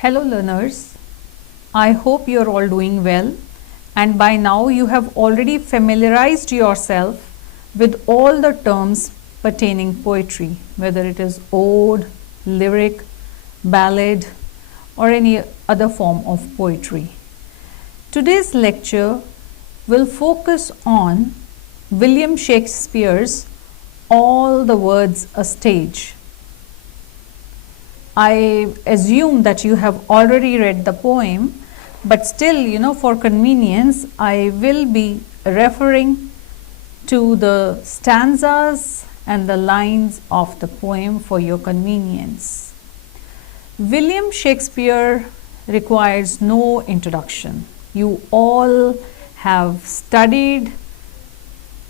Hello learners, I hope you are all doing well and by now you have already familiarized yourself with all the terms pertaining poetry, whether it is ode, lyric, ballad or any other form of poetry. Today's lecture will focus on William Shakespeare's All the Words a Stage. I assume that you have already read the poem, but still, for convenience, I will be referring to the stanzas and the lines of the poem for your convenience. William Shakespeare requires no introduction. You all have studied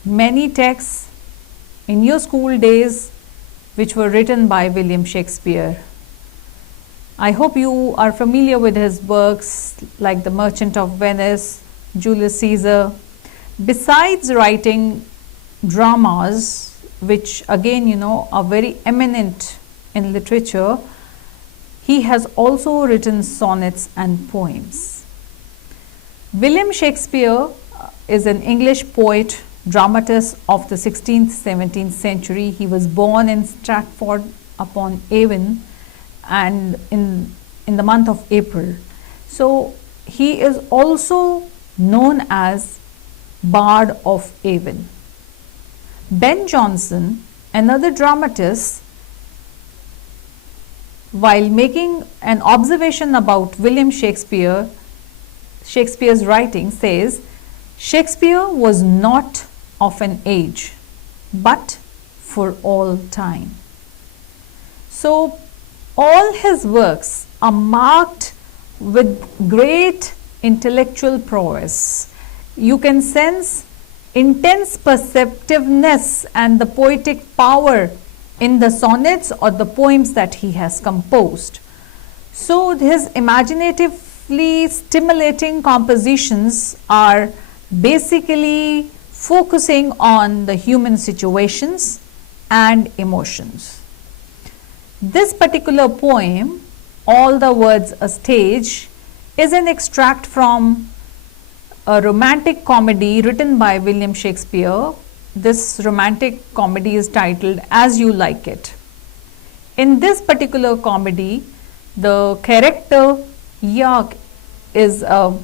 many texts in your school days which were written by William Shakespeare. I hope you are familiar with his works like The Merchant of Venice, Julius Caesar. Besides writing dramas, which again, are very eminent in literature, he has also written sonnets and poems. William Shakespeare is an English poet, dramatist of the 16th, 17th century. He was born in Stratford upon Avon and in the month of April. So he is also known as Bard of Avon. Ben Jonson, another dramatist, while making an observation about William Shakespeare's writing, says, Shakespeare was not of an age, but for all time. So all his works are marked with great intellectual prowess. You can sense intense perceptiveness and the poetic power in the sonnets or the poems that he has composed. So his imaginatively stimulating compositions are basically focusing on the human situations and emotions. This particular poem, All the Words a Stage, is an extract from a romantic comedy written by William Shakespeare. This romantic comedy is titled As You Like It. In this particular comedy, the character Yark he's a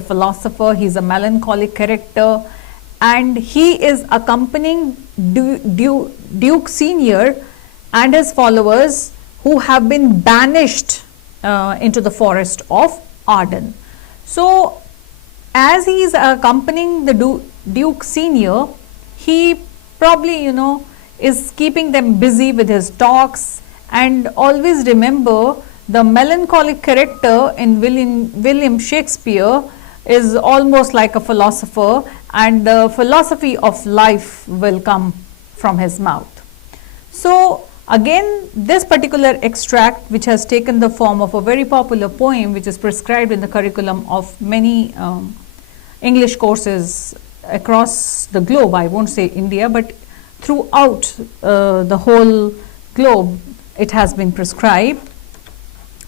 philosopher, he's a melancholic character, and he is accompanying Duke Senior and his followers who have been banished into the forest of Arden. So as he is accompanying the Duke Senior, he probably is keeping them busy with his talks. And always remember, the melancholic character in William Shakespeare is almost like a philosopher, and the philosophy of life will come from his mouth. So again, this particular extract, which has taken the form of a very popular poem which is prescribed in the curriculum of many English courses across the globe, I won't say India, but throughout the whole globe it has been prescribed.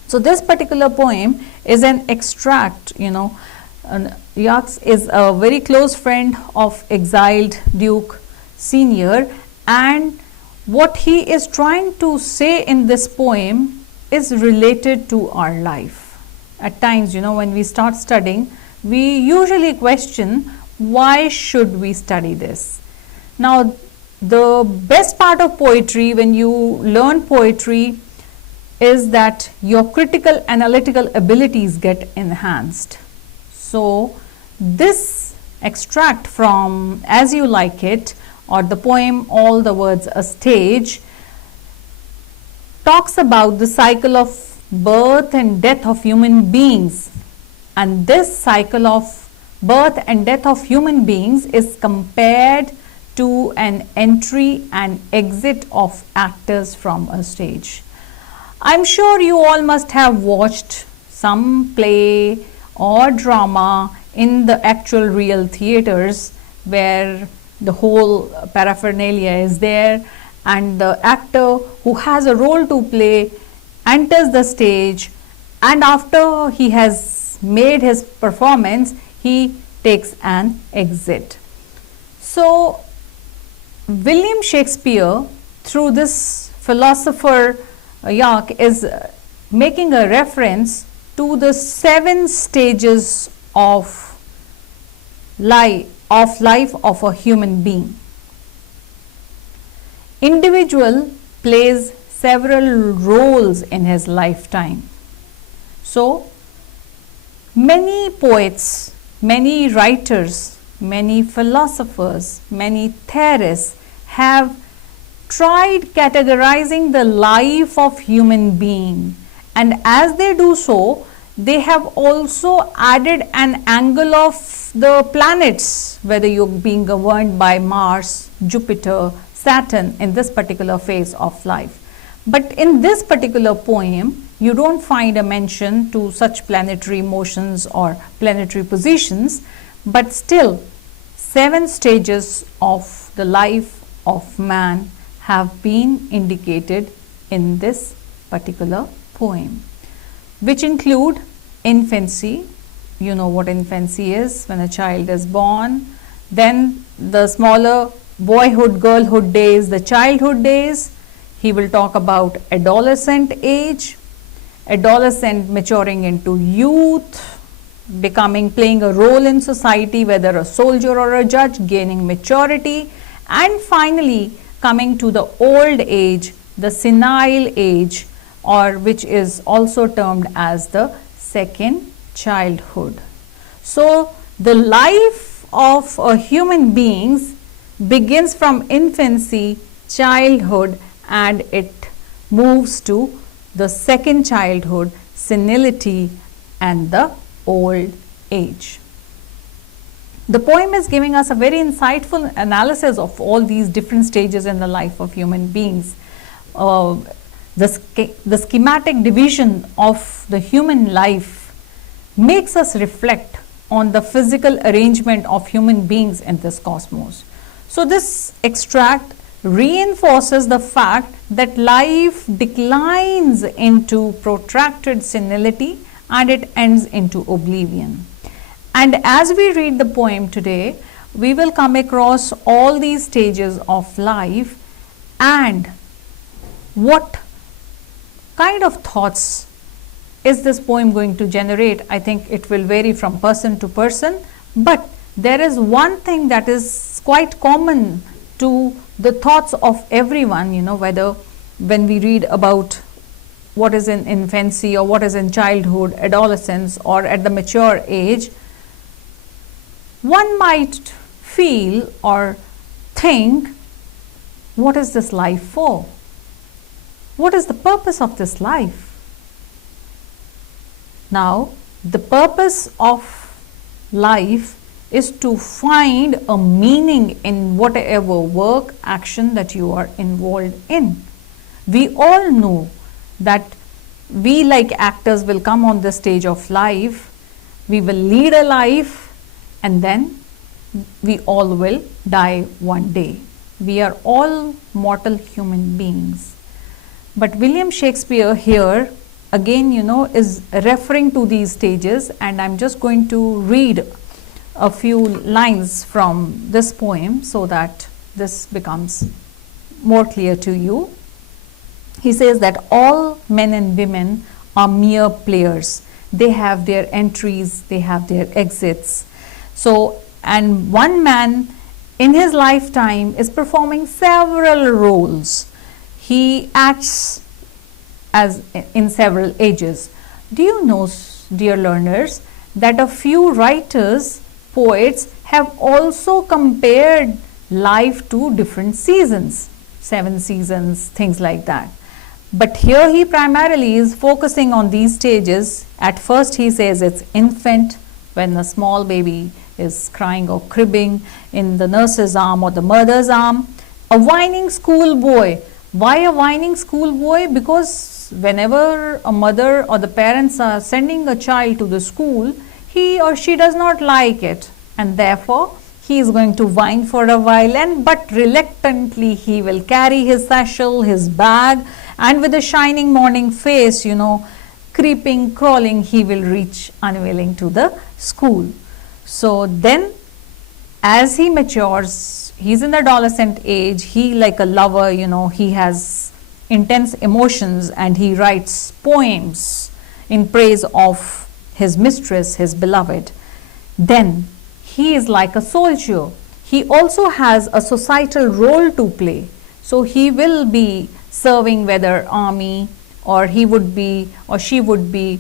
So this particular poem is an extract. Yark is a very close friend of exiled Duke Senior, and what he is trying to say in this poem is related to our life. At times, when we start studying, we usually question, why should we study this? Now, the best part of poetry, when you learn poetry, is that your critical analytical abilities get enhanced. So this extract from As You Like It, or the poem All the Words a Stage, talks about the cycle of birth and death of human beings, and this cycle of birth and death of human beings is compared to an entry and exit of actors from a stage. I'm sure you all must have watched some play or drama in the actual real theaters where the whole paraphernalia is there, and the actor who has a role to play enters the stage, and after he has made his performance, he takes an exit. So, William Shakespeare, through this philosopher York, is making a reference to the 7 stages of life of a human being. Individual plays several roles in his lifetime. So, many poets, many writers, many philosophers, many theorists have tried categorizing the life of human being, and as they do so, they have also added an angle of the planets, whether you're being governed by Mars, Jupiter, Saturn in this particular phase of life. But in this particular poem, you don't find a mention to such planetary motions or planetary positions, but still 7 stages of the life of man have been indicated in this particular poem, which include infancy. You know what infancy is, when a child is born. Then the smaller boyhood, girlhood days, the childhood days. He will talk about adolescent age, adolescent maturing into youth, playing a role in society, whether a soldier or a judge, gaining maturity, and finally coming to the old age, the senile age, or which is also termed as the second childhood. So, the life of a human being begins from infancy, childhood, and it moves to the second childhood, senility, and the old age. The poem is giving us a very insightful analysis of all these different stages in the life of human beings. The schematic division of the human life makes us reflect on the physical arrangement of human beings in this cosmos. So, this extract reinforces the fact that life declines into protracted senility and it ends into oblivion. And as we read the poem today, we will come across all these stages of life and what kind of thoughts is this poem going to generate. I think it will vary from person to person, but there is one thing that is quite common to the thoughts of everyone, whether when we read about what is in infancy or what is in childhood, adolescence, or at the mature age, one might feel or think, what is this life for? What is the purpose of this life? Now, the purpose of life is to find a meaning in whatever work, action that you are involved in. We all know that we, like actors, will come on the stage of life, we will lead a life, and then we all will die one day. We are all mortal human beings. But William Shakespeare here again, is referring to these stages, and I'm just going to read a few lines from this poem so that this becomes more clear to you. He says that all men and women are mere players. They have their entries, they have their exits. So, and one man in his lifetime is performing several roles. He acts as in several ages. Do you know, dear learners, that a few writers, poets have also compared life to different seasons, 7 seasons, things like that. But here he primarily is focusing on these stages. At first he says it's infant, when a small baby is crying or cribbing in the nurse's arm or the mother's arm. A whining schoolboy. Why a whining schoolboy? Because whenever a mother or the parents are sending a child to the school, he or she does not like it, and therefore he is going to whine for a while, and but reluctantly he will carry his satchel, his bag, and with a shining morning face, creeping, crawling, he will reach unwilling to the school. So then as he matures, he's in the adolescent age, he like a lover, he has intense emotions and he writes poems in praise of his mistress, his beloved. Then he is like a soldier. He also has a societal role to play. So he will be serving whether army, or he would be or she would be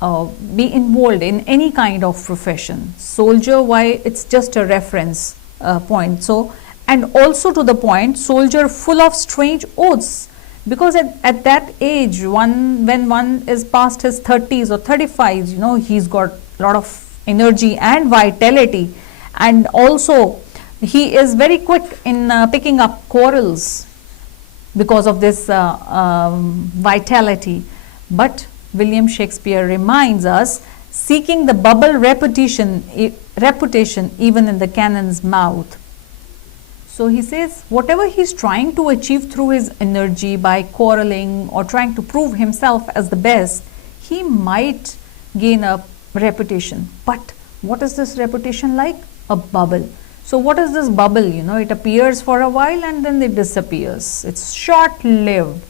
involved in any kind of profession. Soldier, why, it's just a reference point. So, and also to the point, soldier full of strange oaths, because at that age, when one is past his 30s or 35s, he's got a lot of energy and vitality, and also he is very quick in picking up quarrels because of this vitality. But William Shakespeare reminds us, seeking the bubble reputation even in the cannon's mouth. So he says whatever he's trying to achieve through his energy by quarreling or trying to prove himself as the best, he might gain a reputation. But what is this reputation like? A bubble. So what is this bubble? It appears for a while and then it disappears. It's short-lived.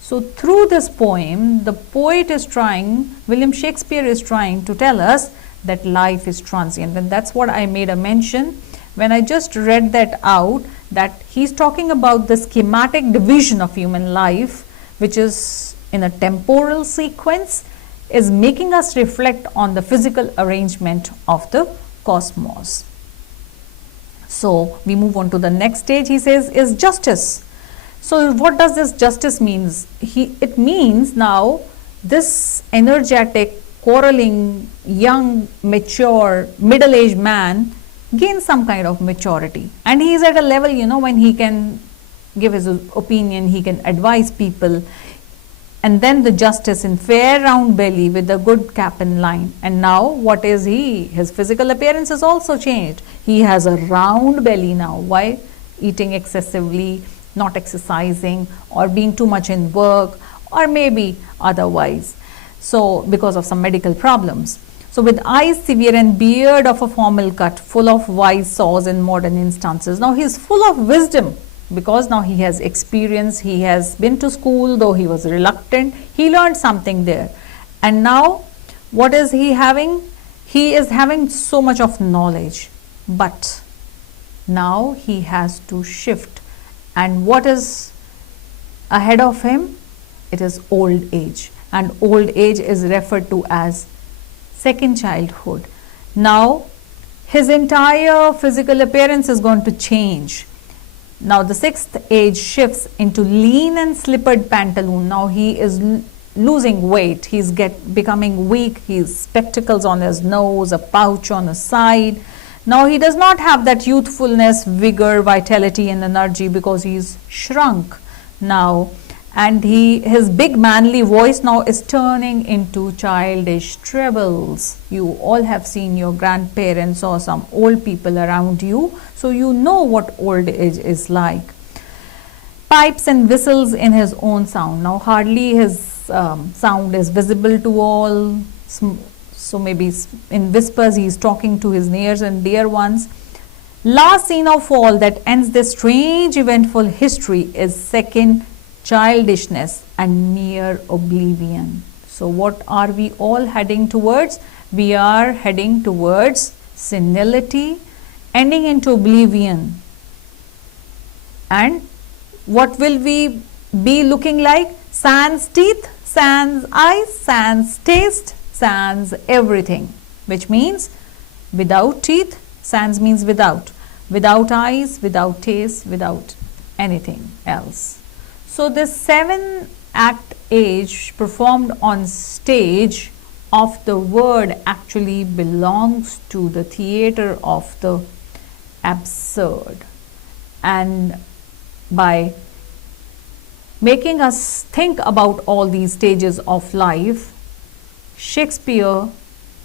So through this poem, the poet is trying, William Shakespeare is trying to tell us that life is transient. And that's what I made a mention when I just read that out, that he's talking about the schematic division of human life, which is in a temporal sequence, is making us reflect on the physical arrangement of the cosmos. So we move on to the next stage. He says is justice. So what does this justice means? It means now this energetic, quarreling, young, mature, middle-aged man gains some kind of maturity, and he is at a level, when he can give his opinion, he can advise people. And then the justice in fair round belly with a good cap and line. And now what is he? His physical appearance has also changed. He has a round belly now. Why? Eating excessively, not exercising, or being too much in work, or maybe otherwise. So because of some medical problems. So with eyes severe and beard of a formal cut, full of wise saws in modern instances. Now he is full of wisdom, because now he has experience, he has been to school, though he was reluctant, he learned something there. And now what is he having? He is having so much of knowledge, but now he has to shift. And what is ahead of him? It is old age, and old age is referred to as second childhood. Now his entire physical appearance is going to change. Now the sixth age shifts into lean and slippered pantaloon. Now he is losing weight, he's becoming weak, he's spectacles on his nose, a pouch on his side. Now he does not have that youthfulness, vigor, vitality and energy, because he's shrunk now, and his big manly voice now is turning into childish trebles. You all have seen your grandparents or some old people around you, so you know what old age is like. Pipes and whistles in his own sound. Now hardly his sound is visible to all, so maybe in whispers he is talking to his nears and dear ones. Last scene of all that ends this strange eventful history is second childishness and mere oblivion. So what are we all heading towards? We are heading towards senility, ending into oblivion. And what will we be looking like? Sans teeth, sans eyes, sans taste, sans everything, which means without teeth. Sans means without eyes, without taste, without anything else. So this 7-act age performed on stage of the word actually belongs to the theatre of the absurd. And by making us think about all these stages of life, Shakespeare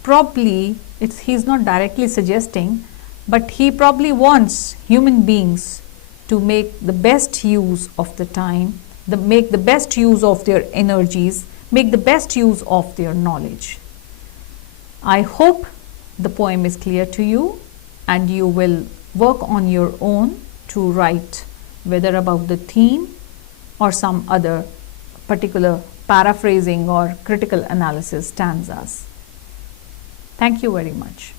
probably, he's not directly suggesting, but he probably wants human beings to make the best use of the time, make the best use of their energies, make the best use of their knowledge. I hope the poem is clear to you and you will work on your own to write, whether about the theme or some other particular paraphrasing or critical analysis stanzas. Thank you very much.